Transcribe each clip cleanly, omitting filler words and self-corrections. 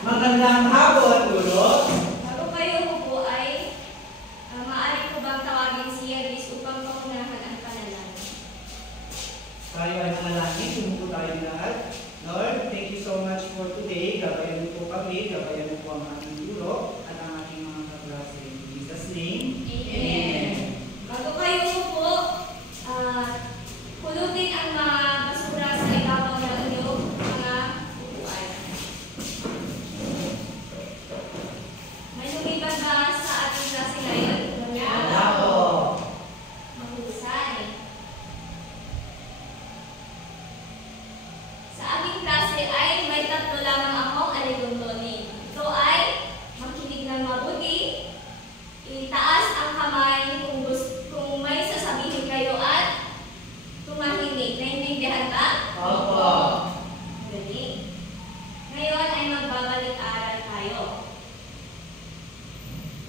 Magandang hapon, Guro. Bago kayo upo ay maaari ko bang tawagin si Yelis upang pangunahan ang panalangin? Tayo ay manalangin. Sumuko tayo lahat. Lord, thank you so much for today. Gabayan niyo po kami. Gabayan niyo po ang ating guro at ang ating mga kaklase. In Jesus' name. Amen. Bago kayo upo, pulutin ang mga basura sa ibabaw ng inyong mga upuan. May lumiban ba sa ating klase ngayon? Wala po. Mahusay. Sa aming klase ay may tatlo lamang akong aliguntunin. Ito ay makinig ng mabuti, itaas ang kamay kung may sasabihin kayo at tumahimik. Naintindihan ba? Opo. Galing. Ngayon ay magbabalik-aral tayo.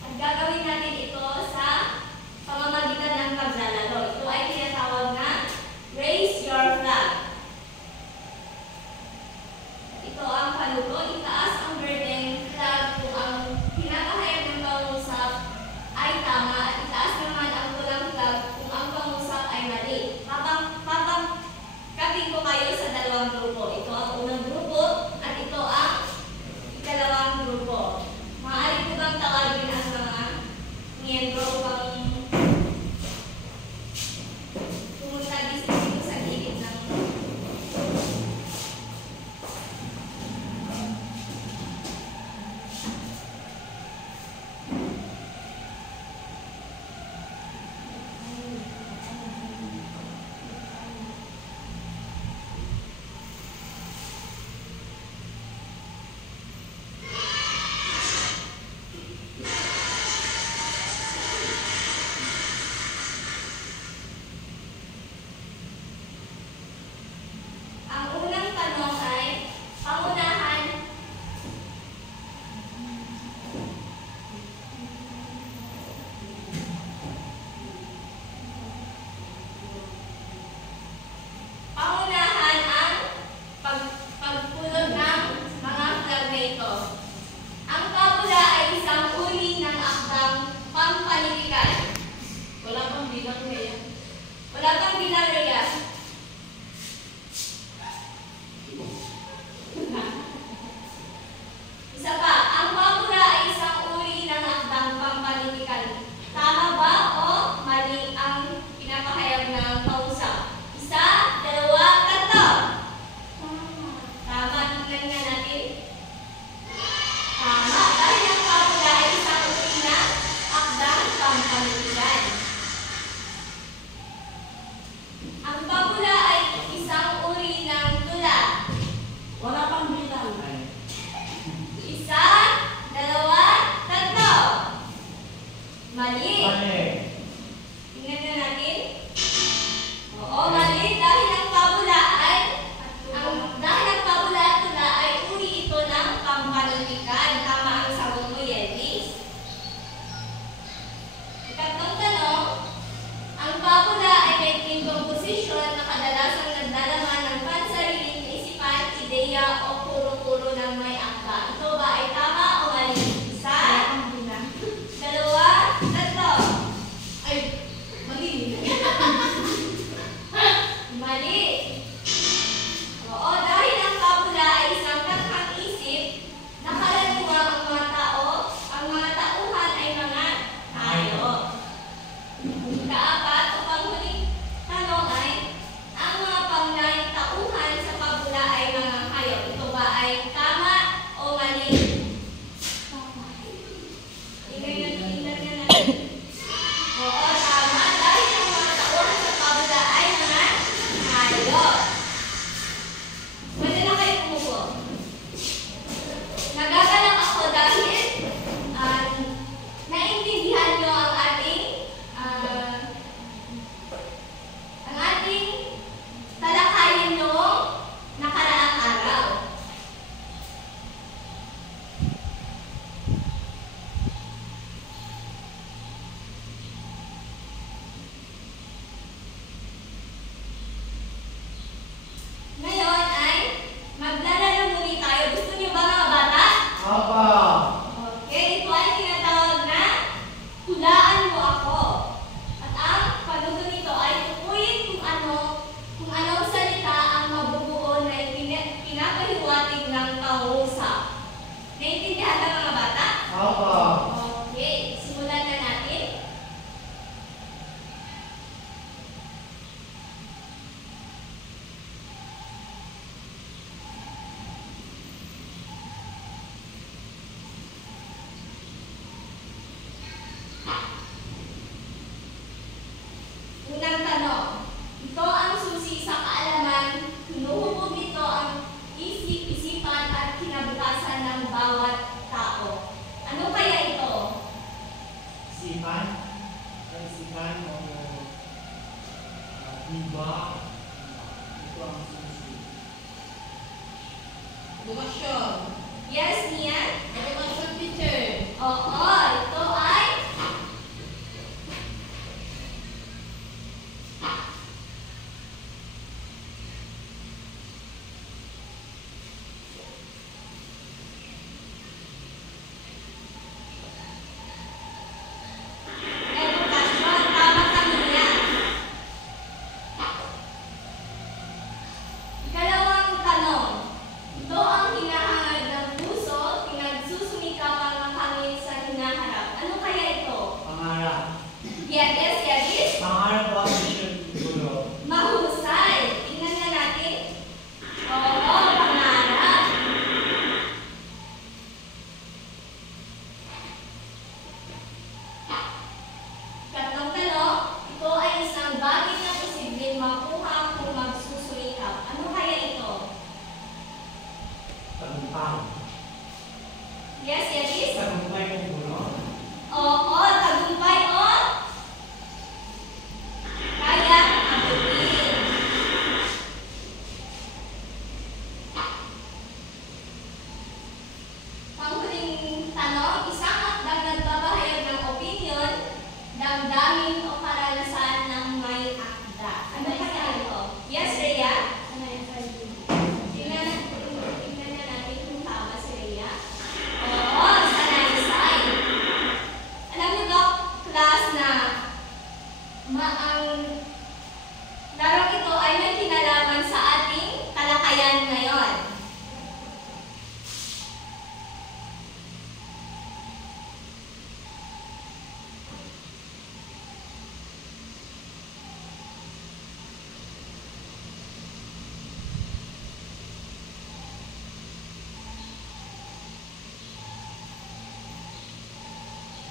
At gagawin natin ito sa pamamagitan ng paglalaro. Ito ay tinatawag na raise your flag. Ito ang panuto. Itaas ang burden flag kung ang pinapahayag ng pangusap ay tama at itaas naman ang pulang flag kung ang pangusap ay mali. Papangkatin ko kayo sa dalawang grupo. Ito ang unang grupo at ito ang ikalawang grupo. Maaari ko bang tawagin ang mga miyembro upang pumunta dito sa gilid ng ang unang tanong ay pangunahan. Pangunahan ang pagpulot ng mga flag na ito. Ang pabula ay isang uri ng akdang pampanitikan. Wala pang bilang kaya. Wala pang bilang kaya. Isa pa, ang pabula ay isang uri ng akdang pampanitikan. Tama ba o mali ang pinapahayag ng kausap? Isa, dalawa, tatlo. Tama, tingnan nga natin. Tama, dahil ang pabula ay isang uri ng akdang pampanitikan. Ang pabula ay isang uri ng tula. Wala pang bilang. Isa, dalawa, tatlo. Mali. Tingnan na natin. Oo, mali. Dahil ang pabula at tula ay uri ito ng pampanitikan. Tama ang sagot mo, Yelis. Ikatlong tanong, ang pabula ay may composition na kadalasang naglalaman ng pansariling kaisipan, ideya o puro-puro ng may akda. Ito ba ay tama o mali? Isa, dalawa, tatlo. Ay, mali. Mali. Oo, dahil ang pabula ay isang takhang isip, nakalaliwa ang mga tao, ang mga tauhan ay mga tayo. Ikaapat o panghuling tanong ay, ang mga pangunahing tauhan sa pabula ay mga hayop. Ito ba ay tama o mali? ng pangusap. Naintindihan ba mga bata? Opo. Okay, simulan na natin. Unang tanong, ito ang susi sa kaalaman, hinuhubog nito ang isip-isipan at kinabukasan ng bawat tao. Ano kaya ito? Isipan. Isipan o diba? Ito ang susi. Edukasyon. Yes, Nia? Edukasyon, teacher. Oo, ito ay edukasyon. Tama ka, Nia. Ikalawang tanong. Ito ang hinahangad ng puso, pinagsusumikap ang hangin sa hinaharap. Ano kaya ito? Pangarap. Yes. Pangarap po ang mission siguro. Mahusay. Tingnan nga natin. Oo, pangarap. Tatlong tanong. Ito ay isang bagay na posibleng makuha kung magsusumikap. Ano kaya ito? Tagumpay. Yes. Tagumpay po siguro. Oo, tagumpay o kaya abutin. Panghuling tanong, isang akdang nagbabahayag ng opinyon, damdamin o karanasan ng may akda. Ano kaya ito? Yes, Rhea? Tingnan na natin kung tama si Rhea. Oo, sanaysay. Alam niyo ba, class, na ang larong ito ay may kinalaman sa ating talakayan ngayon.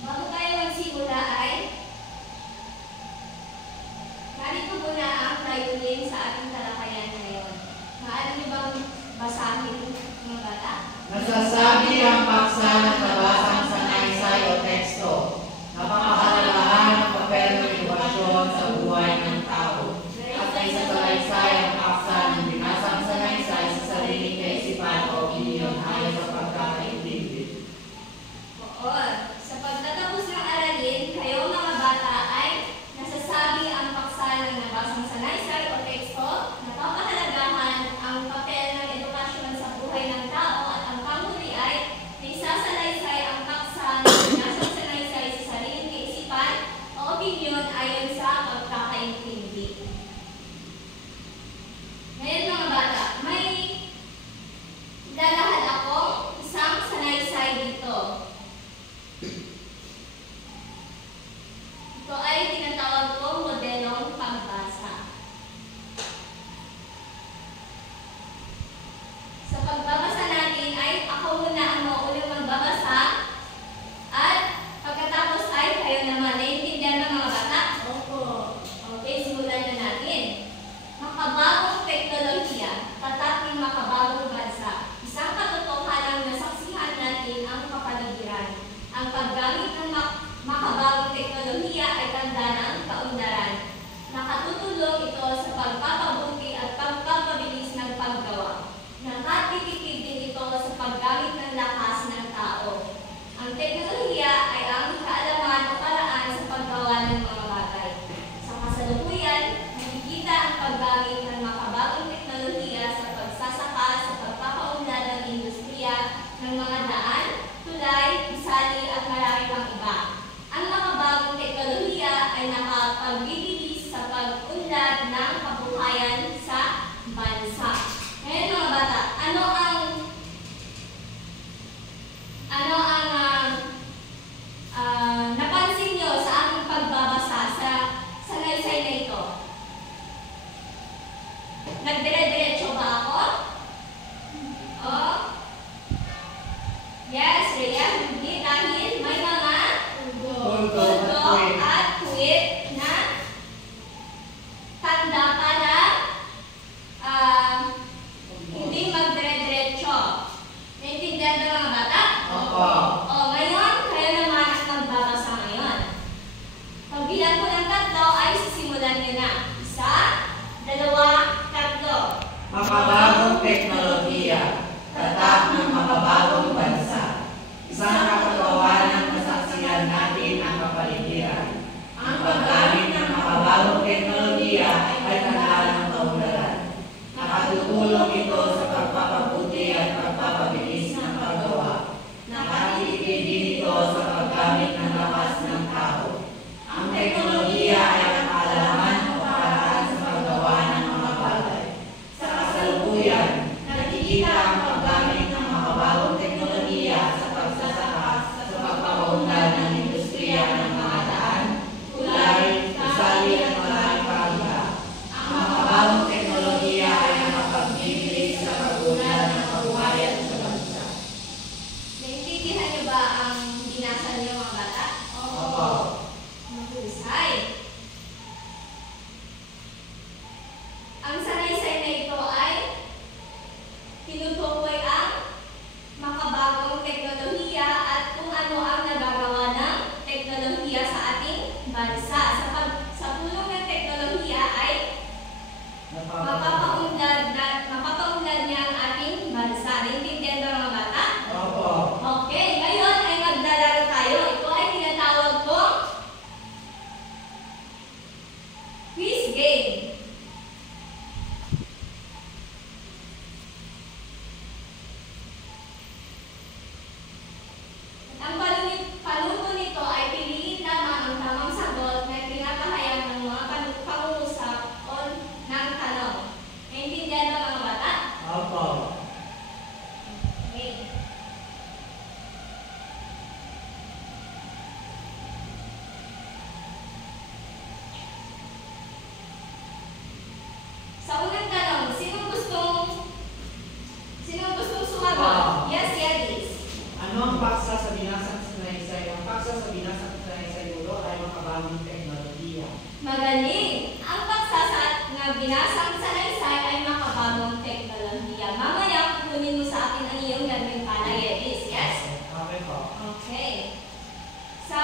Bago tayo magsimula ay narito muna ang layunin sa ating talakayan ngayon. Maaari niyo bang basahin mga bata? Nasasabi ang paksa ng nabasang sanaysay o teksto. Napakahalagahan ang papel ng edukasyon sa buhay ng tao. At ay sa salaysay ang paksa ng binasang sanaysay sa sariling kaisipan o opinyon ayon sa pagkakaintindi. Oo. Sa pagtatapos ng aralin, kayo mga bata ay nasasabi ang paksa ng nabasang sanaysay o teksto, napapahalagahan ang papel ng edukasyon sa buhay ng tao at ang panghuli ay naisasalaysay ang paksa ng binasang sanaysay sa sariling kaisipan o opinyon ayon sa pagkakaintindi. Ngayon mga bata, may dalahan akong isang sanaysay dito. Ito ay tinatawag kong modelong pagbasa. Sa pagbabasa natin ay ako muna ang mauunang magbabasa at pagkatapos ay kayo naman. Naiintindihan ba mga bata? Opo. Okay, simulan na natin. Makabagong teknolohiya, tatak ng makabagong bansa. Isang katotohanang nasaksihan natin ang kapaligiran. Ang paggamit ng makabagong teknolohiya ay tanda ng kaunlaran. Nakatutulong ito sa pagpapabuti at pagpapabilis ng paggawa. Nakatitipid din ito sa paggamit ng lakas ng tao. Ang teknolohiya ay ang kaalaman o paraan sa paggawa ng mga bagay. Sa kasalukuyan, nakikita ang paggamit ng makabagong teknolohiya sa pagsasaka, sa pagpapaunlad ng industriya, ng mga daan, tulay, gusali at marami pang iba. Ang makabagong teknolohiya ay nakapagbibilis sa pag-unlad ng kabuhayan sa bansa. Ngayon mga bata, ano ang Naintindihan ba mga bata? Opo. Okay, ngayon ay maglalaro tayo. Ito ay tinatawag kong quiz game. Ang panuto nito ay piliin lamang ang tamang sagot na pinapahayag ng mga pangungusap o ng tanong. Naintindihan ba mga bata? Opo. Okay. Sa unang tanong, sino gustong sumagot? Yes, Yadis. Ano ang paksa sa binasang sanaysay? Ang paksa sa binasang sanaysay ulo ay makabagong teknolohiya. Magaling! Ang pagsasat na binasang sanaysay ay makabagong teknolohiya. Mamaya, kukunin mo sa akin ang iyong gagawin para, Yadis. Yes? Okay po. Okay. Sa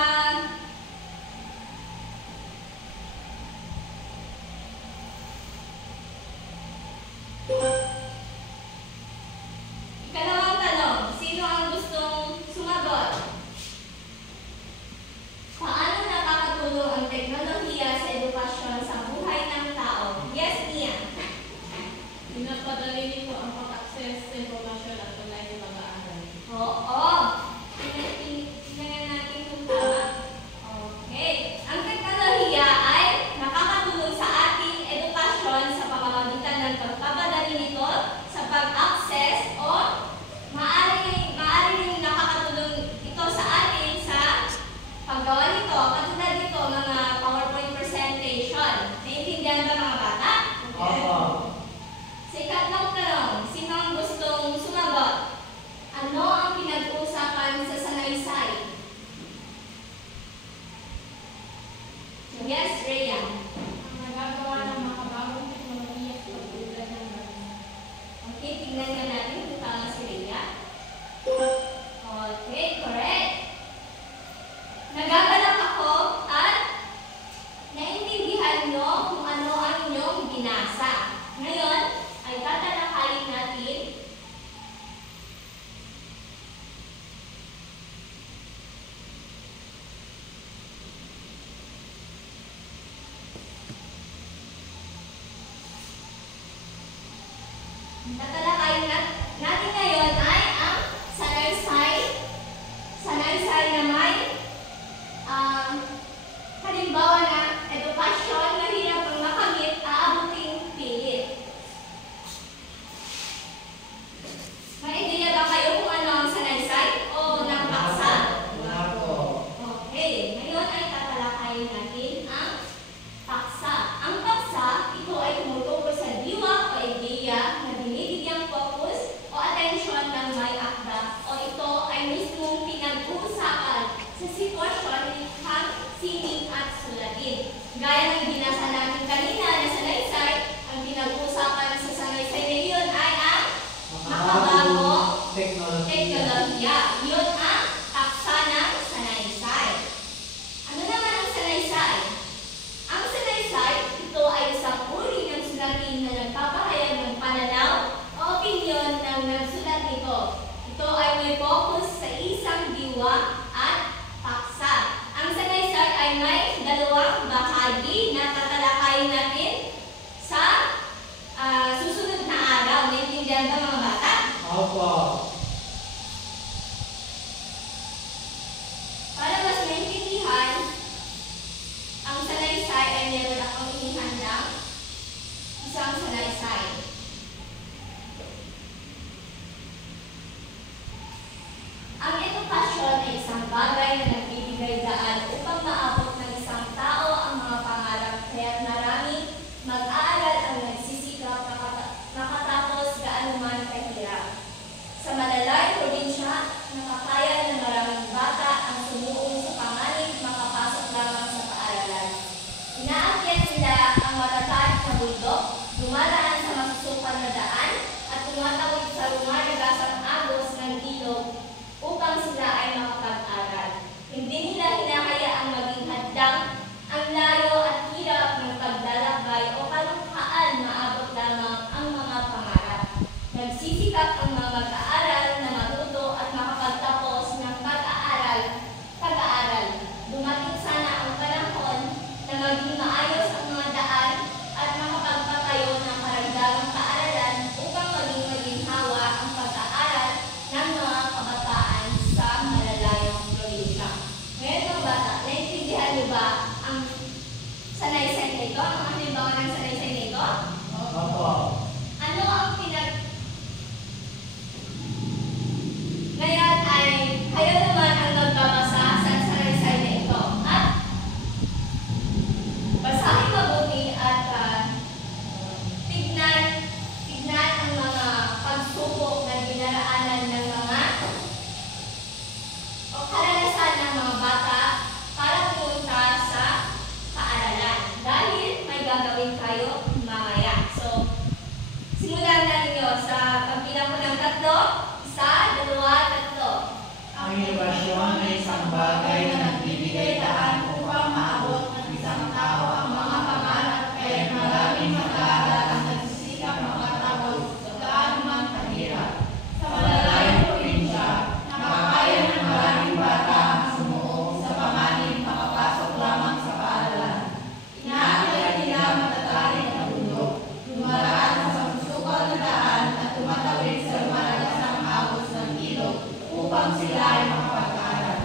ikalawang tanong, sino ang gustong sumagot? Paano nakakatulong ang teknolohiya sa edukasyon sa buhay ng tao? Yes, Nia. Pinapadali nito ang pag-access sa informasyon at online na pag-aaral. Oo. Tingnan natin kung tama. Okay. Ang teknolohiya ay nakakatulong sa ating edukasyon sa pamamagitan ng pagpapadali nito sa pag-access o maaari rin nakakatulong ito sa atin sa paggawa nito. Katulad nito, mga PowerPoint presentation. Naintindihan ba mga bata? Opo. Sa ikatlong tanong, sino ang gustong sumagot? Ano ang pinag-uusapan sa sanaysay? Yes, Rhea. Ang nagagawa ng makabagong teknolohiya sa pag-ulan ng bansa. Okay, tingnan nga natin kung tama si Rhea. Okay, correct. Nagagalak ako at naintindihan nyo kung ano ang inyong binasa. Ngayon, ay tatalakayin natin natin ngayon ay ang sanaysay na may halimbawa na edukasyon na hirap ang makamit, aabuting pilit. May ideya ba kayo kung ano ang sanaysay o ng paksa? Wala po. Okay, ngayon ay tatalakayin natin ang paksa. Ang paksa, ito ay tumutukoy sa diwa o ideya na binibigyang focus o atensyon ng may akda o ito ay mismong pinag-uusapan sa sitwasyon ni likhang sining at sulatin. Gaya ng binasa natin kanina na sanaysay, ang pinag-uusapan sa sanaysay na iyon ay ang makabagong teknolohiya. Iyon ang paksa ng sanaysay. Ano naman ang sanaysay? Ang sanaysay, ito ay isang uri ng sulatin na nagpapahayag ng pananaw o opinyon ng nagsulat nito. Ito ay may focus sa isang diwa at paksa. Ang sanaysay ay may dalawang bahagi na tatalakayin natin sa susunod na araw. Naintindihan ba mga bata? Opo. Para mas maintindihan, ang sanaysay ay meron akong inihandang isang sanaysay. Ang edukasyon ay isang bagay na nagbibigay daan upang maabot ng isang tao ang mga pangarap, kaya't marami mag-aaral ang nagsisikap makatapos gaano man kahirap. Sa malalay probinsya, nakakaya ng maraming bata ang sumuong sa panganib makapasok lamang sa paaralan. Inaakyat nila ang matatag na bundok, dumaraan sa masusukan na daan, at tumatawid sa rumaragasang agos ng ilog upang sila ay makapag-aral. Hindi nila hinahayaang upang sila ay makapag-aral.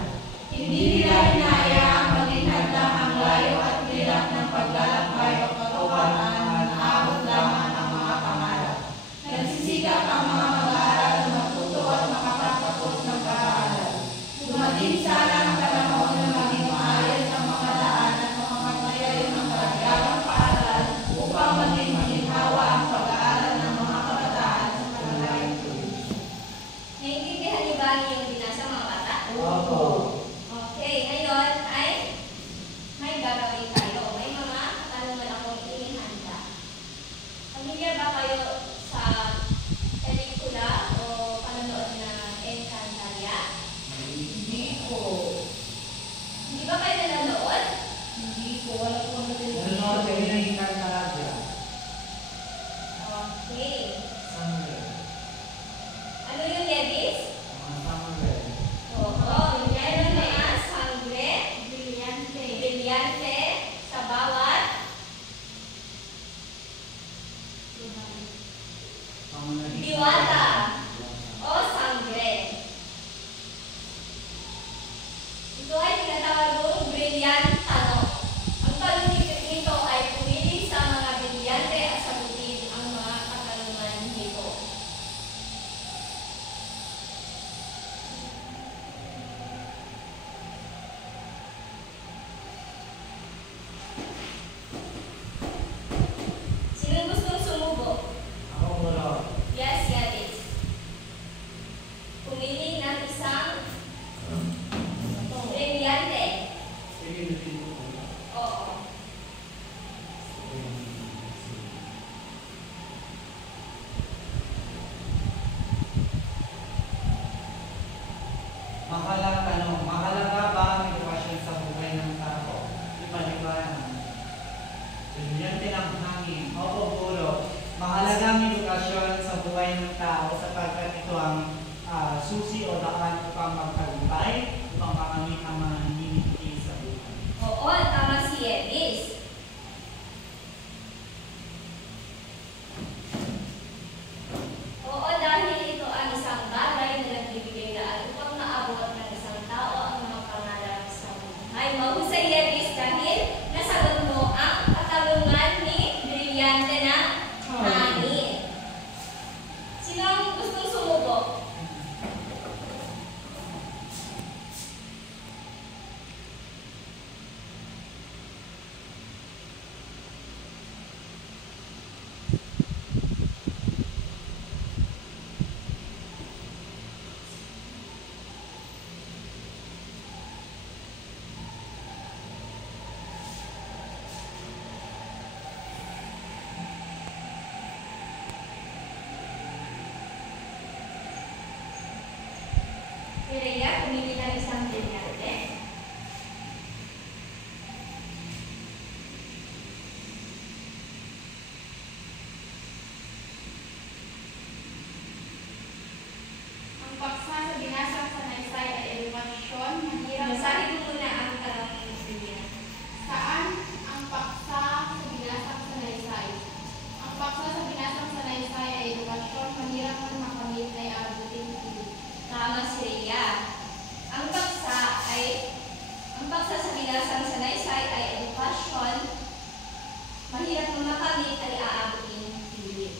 Hindi nila hinayaang maging hadlang ang layo at hirap ng paglalakbay o katotohanan na abot lamang ang mga pangarap. Nagsisikap ang mga mag-aaral na matuto at makakatapos ng pag-aaral. Dumating sana ang panahon na maging maayos ang mga daan at mga magtayo ng karagdagang paaralan upang maging maginhawa ang pag-aaral ng mga kabataan sa malalayong tuloy. Naiintindihan niyo ba yung binasa mga bata? Opo. Okay, ngayon ay may gagawin tayo. May mga katanungan akong inihanda. Familiar ba kayo sa pelikula o panonood na Encantadia? Hindi po. Hindi ba kayo nanonood? Hindi po. Wala po ang Nanonood kayo ng Encantadia. Okay. Sangre. Ano yung Levis? Mga sangre. Oo. Meron na sangre, Brillante. brilyante, sa bawat diwata o sangre. Ito ay tinatawag mong brilliant tanong. Ang tanong nito ay pumili sa mga brilyante at sagutin ang mga katanungan nito. Sino gustong sumubok? Ako mula. Yes, Yaris. Pumili ng isang brilyante. Sige, natin ko. Oo. Mahalaga ba ang edukasyon sa buhay ng tao? Ipaliwanag. Brilyante ng hangin. Opo, puro. Mahalaga ang edukasyon sa buhay ng tao sapagkat ito ang susi o daan upang magtagumpay, upang makamit ang mga hinihintay sa buhay. Oo, tama si Yaris. Oo, dahil ito ang isang bagay na nagbibigay daan upang maabot ng isang tao ang mga pangarap sa buhay. Mahusay Yaris dahil nasagot mo ang katanungan ni Brilyante na hangin. Sino ang gustong sumubok? Mireya, pumili ng isang brilyante. Ang paksa sa binasang sanaysay ay edukasyon, mahirap Basahin mo muna ang tanong ni Brilyante. Saan ang paksa sa binasang sanaysay? Ang paksa sa binasang sanaysay ay edukasyon, mahirap man makamit ay abutin pilit. Tama si Rhea. Ang paksa sa binasang sanaysay ay edukasyon. Mahirap na makamit ay aabutin pilit.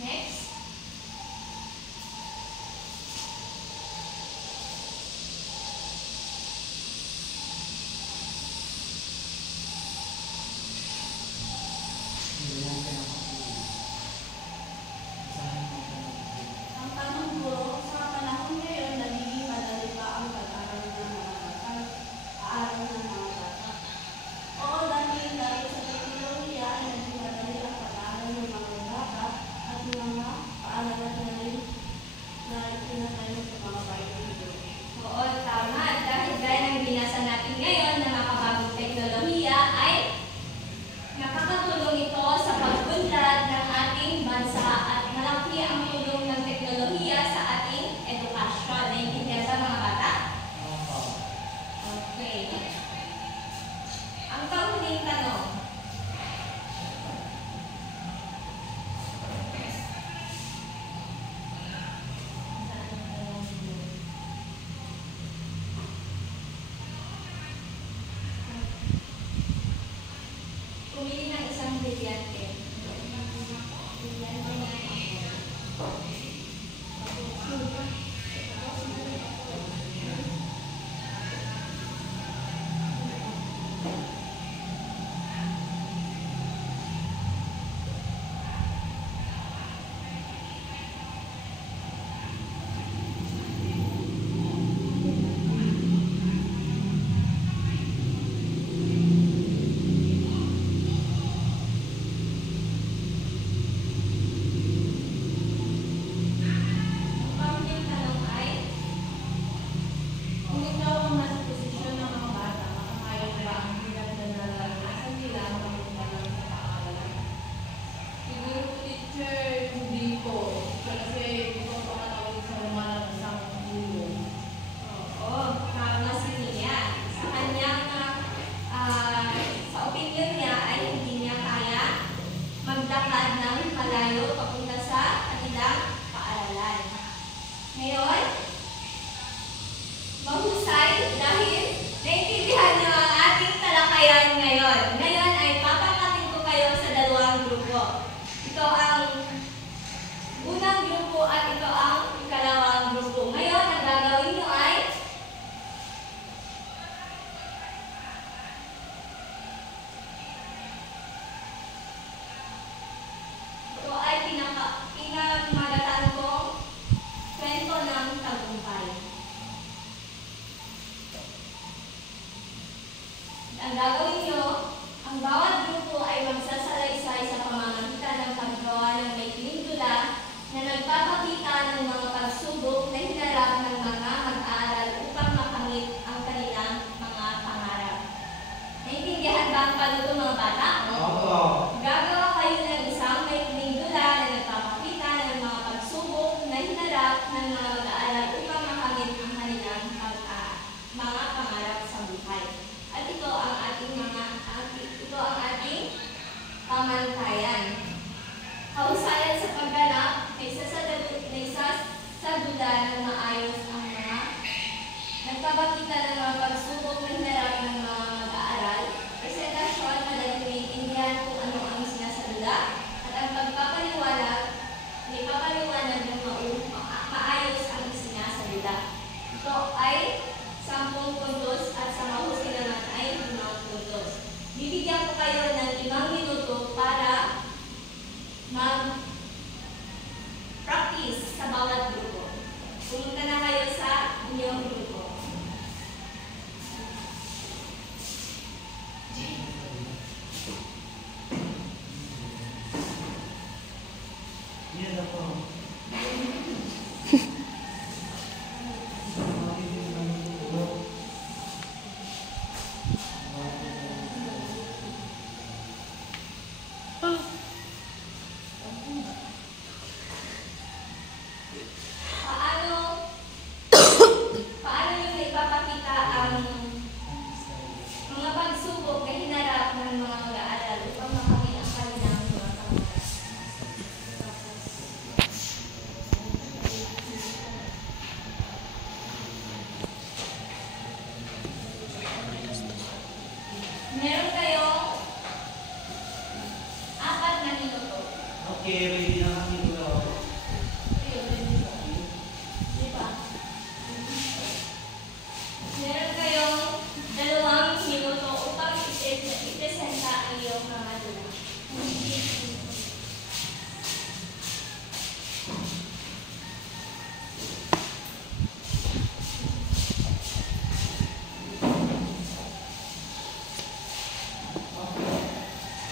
Next. Brilyante ng hangin. Basahin mo ito. Ang tanong guro, sa panahon ngayon, nagiging madali ba ang pag-aaral ng mga bata? Aaral na Pangking tanong ay, Kung ikaw ang nasa posisyon ng mga bata, makakaya ba ang hirap na naranasan nila mapunta lang sa paaralan? Siguro po, teacher, hindi po. Kasi hindi ko pa katawid sa lumalabasang ulo. oo, tama si Nia. Sa kanyang, sa opinion niya ay hindi niya kaya maglakad ng malayo papunta sa kanilang paaralan. Ngayon, mahusay dahil naintindihan niyo ang ating talakayan ngayon. Ngayon ay papakatin ko kayo sa dalawang grupo. Ito ang unang grupo at ito ang ikalawang grupo. Ngayon, ang gagawin niyo ay ito ay pinamagatan kong kwento ng tagumpay. Ang gagawin nyo, ang bawat grupo ay magsasalaysay sa pamamagitan ng paggawa ng maikling dula na nagpapakita ng mga pagsubok na hinarap ng mga mag-aaral upang makamit ang kanilang mga pangarap. Naintindihan ba ang panuto, mga bata? Opo. Gagawa kayo ng isang maikling dula na nagpapakita ng mga pagsubok na hinarap ng mga mag-aaral upang makamit ang kanilang mga pangarap sa buhay. At ito ang ating pamantayan. Kahusayan sa pagganap, nagsasadula ng maayos ang mga nagpapakita ng mga pagsubok na hinarap ng mga mag-aaral, presentasyon, madaling maintindihan kung ano ang sinasadula, at ang pagpapaliwanag, may papaliwanag ng maayos ang sinasadula. Ito ay 10 puntos at sa mahusay naman ay 5 puntos. Bibigyan ko kayo ng 5 minuto para mag-practice sa bawat grupo. Pumunta na kayo sa inyong grupo. Yan ako. Paano yung ipapakita ang mga pagsubok na hinarap ng mga mag-aaral upang makamit ang kanilang mga pangarap? Meron kayong 4 na minuto. Okay, ready na kami dito. Meron kayong 2 minuto upang ipresenta ang iyong mga dula.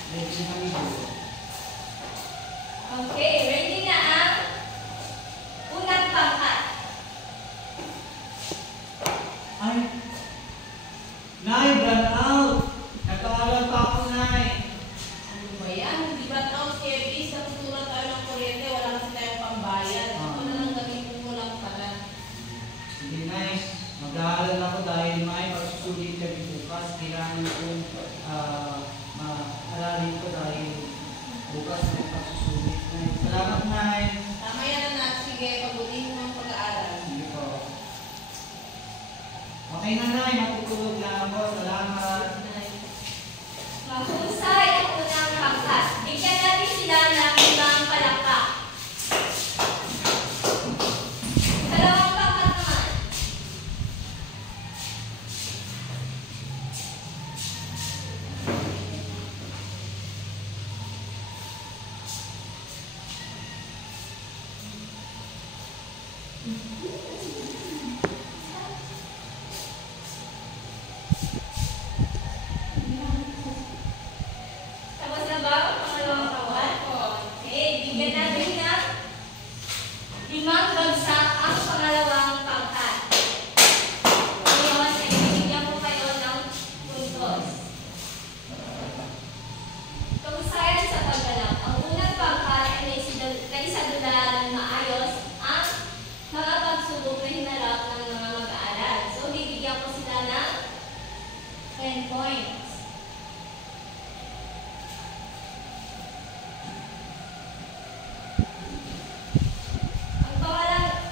Ready na kami dito. Okay, ready na ang unang pangkat. Ay! Nay, burn out! Nag-aaral pa ako, Nay. Ano ba yan? Hindi ba tao si Ebi sa tutulong tayo ng kuryente, wala kasi tayong pambayad. Ako na lang gamitin mo lang pala. Hindi, nice. Mag-aaral ako dahil may pagsusulit kami bukas. Kailangan kong aralin ko dahil bukas may pagsusulit. Salamat, Nay. Tama yan na, sige, pagbutin mo ang pag-aaral. Hindi po. Okay na, Nay. Matutulog na ako. Salamat. Mahusay ang unang pangkat. Bigyan natin sila ng ibang palakpak. Tapos na ba ang pangalawang tawad? Okay, bigyan natin ng 5 bagsak ang pangalawang pangkat. Ngayon, ay bibigyan ko kayo ng puntos. Kahusayan sa paggalak. Ang unang pangkat ay naisadularan maayos ang mga pagsubok na hinarap ng mga mag-aaral. So, bibigyan ko sila ng 10 points.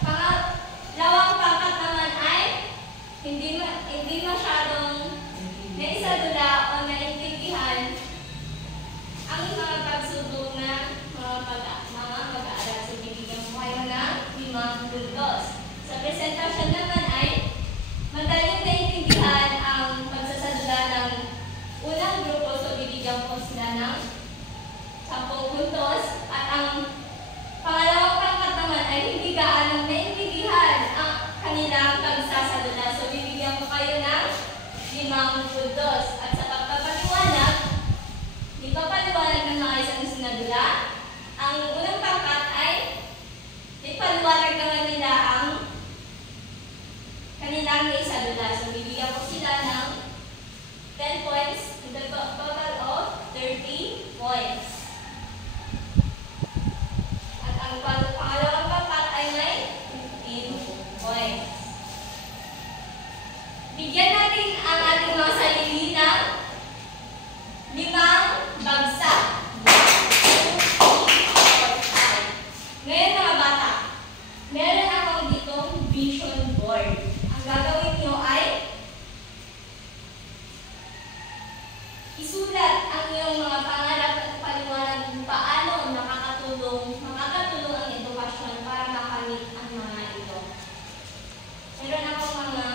Pangalawang pangkat naman ay hindi masyadong naisadula o naintindihan ang mga pagsubok na mga mag-aaral. So, bibigyan ko kayo ng 5 puntos. Sa presentasyon naman ay madaling naintindihan ang pagsasadula ng unang grupo. So, bibigyan ko sila ng 10 puntos. At ang pangalawang pangkat naman ay hindi gaanong naintindihan ang kanilang pagsasadula. So, bibigyan ko kayo ng 5 puntos. At sa pagpapaliwanag, di pa paliwanag ng mga isang sinadula. Ang unang pangkat ay ipaliwanag naman nila ang kanilang naisadula. So, bibigyan ko sila ng 10 points, with a total of 30 points. At ang pangalawang pangkat ay may 15 points. Bigyan natin ang ating mga sarili ng 5 bagsak. 1, 2, 3, 4, 5. Ngayon mga bata, meron akong ditong vision board. Ang gagawin nyo ay isulat ang iyong mga pangarap at paliwanag kung paano makakatulong ang edukasyon para makamit ang mga ito. Meron akong mga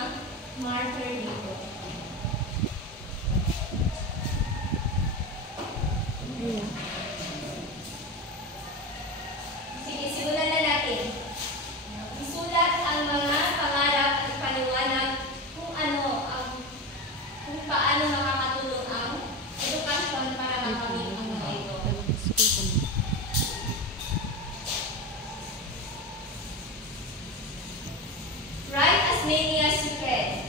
marker dito. Sige, simulan na natin. Isulat ang mga pangarap at paliwanag kung paano makakatulong ang edukasyon para makamit ang mga ito. Write as many as you can.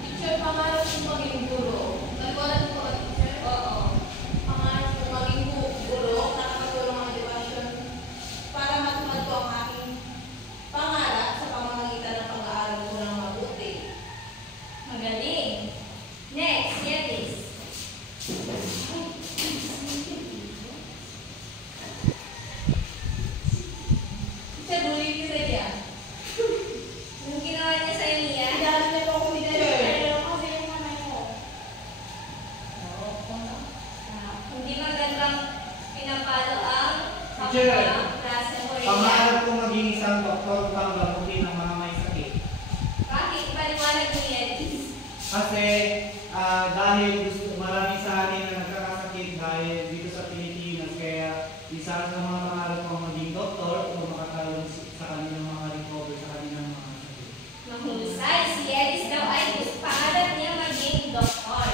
Teacher, pangarap kong maging guro. Nagwala po ka, teacher? Oo. Pangarap kong maging guro, nakakatulong ang edukasyon para matupad ko ang aking pangarap sa pamamagitan ng pag-aaral ko ng mabuti. Magaling. Next, Yetis. Teacher, bully niyo sa niya. Yung ginawa niya sa'yo niya? Kailangan niyo po ako, teacher. Hindi magandang pinapalo ang Teacher, klase mo. Pangarap ko maging isang doktor upang gamutin ang mga may sakit. Bakit? Paliwanag mo yan. Kasi dahil marami sa atin na nagkakasakit dahil dito sa Pilipinas, kaya isa sa mga pangarap ko maging doktor o makatulong sa kanilang mga recover sa kanilang mga sakit. Mahusay. Si Edis daw ay pangarap niya maging doktor.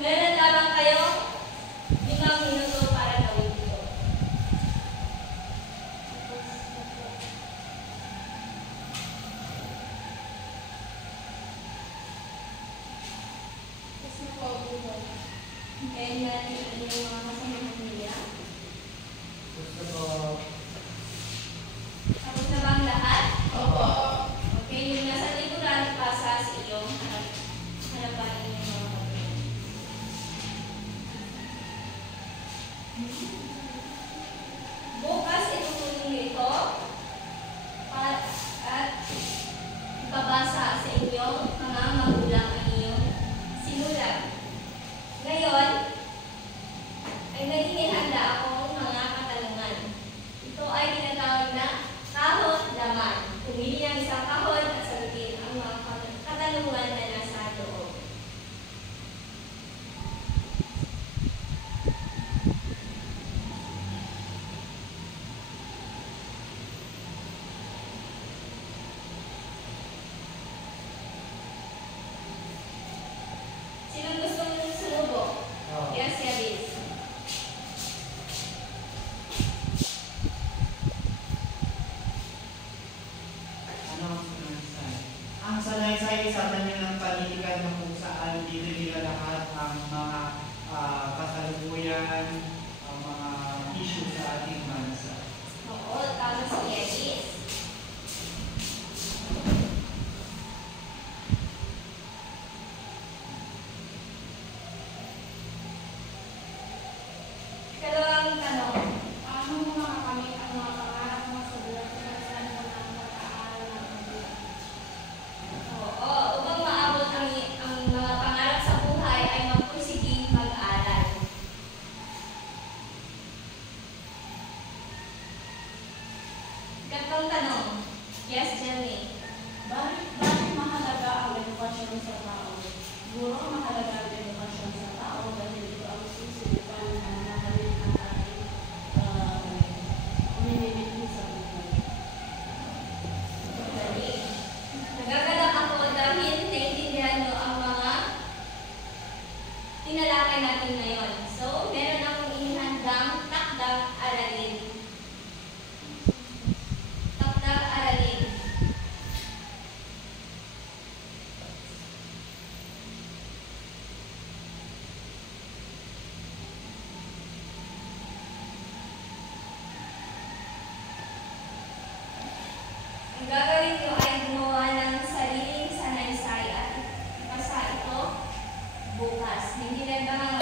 Meron lamang kayo 5 minuto para gawin ito. Gusto ko po. Kaya natin ang inyong mga kasamang pamilya. Gusto ko. Tapos na ba ang lahat? Opo. Okay, yung nasa likuran, ipasa sa iyong harapan ng inyong mga pamilya. Bukas itutuloy niyo ito at ipabasa sa inyong mga magulang ang inyong sinulat. Ngayon, ay naging handa akong mga katanungan. Ito ay tinatawag na kahon laman. Pumili ng isang kahon at sagutin ang mga katanungan na nasa loob. Sino gustong sumubok? Oh. Yes, Yaris. Ano ang sanaysay? Ang sanaysay sa kanyang panitikan na kung saan dinila lahat ang mga kasalukuyan, ang mga issue sa ating bansa. Oo, tama si Yaris. Ikalawang tanong. Paano mo makakamit ang mga pangarap mo sa buwan sa kasalan mo ng pag-aaral ng magulang? Oo, upang maabot ang mga pangarap sa buhay ay magpursiging mag-aral. Ikatlong tanong. Yes, Jenny. Bakit mahalaga ang edukasyon sa tao? Siguro mahalaga ang edukasyon sa tao dahil ito ang susubukan ang nakamit ng ating uminibig sa buhay. Dali. Nagagalak ako dahil naiintindihan nyo ang mga tinalakay natin ngayon. So, meron akong inihandang takdang aralin. Takdang aralin. Ang gagawin nyo ay gumawa ng sariling sanaysay at ipasa ito bukas. Hindi lang ba